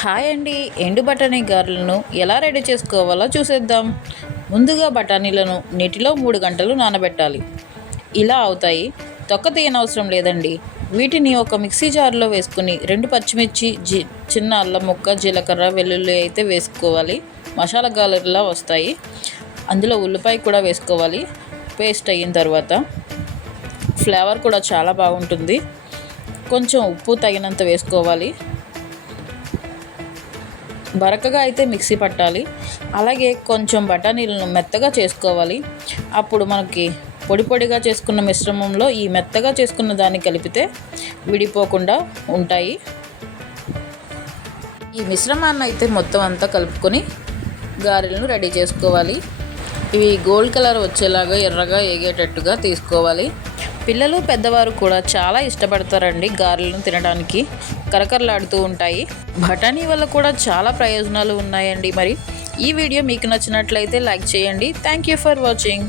Hi అండి. ఎండు బఠానీ గారెలను ఎలా రెడీ చేసుకోవాలో చూసేద్దాం. ముందుగా బఠానీలను నీటిలో 3 గంటలు నానబెట్టాలి. ఇలా అవుతాయి. తొక్క తీయనవసరం లేదండి. వీటిని ఒక మిక్సీ జార్లో వేసుకుని 2 పచ్చిమిర్చి, చిన్న అల్లం ముక్క, జీలకర్ర, వెల్లుల్లి అయితే వేసుకోవాలి. మసాలా గారెలా వస్తాయి. అందులో ఉల్లిపాయ కూడా వేసుకోవాలి. పేస్ట్ అయిన తర్వాత ఫ్లేవర్ కూడా చాలా బాగుంటుంది. కొంచెం ఉప్పు తగినంత వేసుకోవాలి. బరకగా అయితే మిక్సీ పట్టాలి. అలాగే కొంచెం బఠానీలను మెత్తగా చేసుకోవాలి. అప్పుడు మనకి పొడి పొడిగా చేసుకున్న మిశ్రమంలో ఈ మెత్తగా చేసుకున్న దాన్ని కలిపితే విడిపోకుండా ఉంటాయి. ఈ మిశ్రమాన్ని అయితే మొత్తం అంతా కలుపుకొని గారెలను రెడీ చేసుకోవాలి. ఇవి గోల్డ్ కలర్ వచ్చేలాగా ఎర్రగా ఏగేటట్టుగా తీసుకోవాలి. పిల్లలు పెద్దవారు కూడా చాలా ఇష్టపడతారండి గారెలను తినడానికి. కరకరలాడుతూ ఉంటాయి. బఠానీ వల్ల కూడా చాలా ప్రయోజనాలు ఉన్నాయండి. మరి ఈ వీడియో మీకు నచ్చినట్లయితే లైక్ చేయండి. Thank you for watching.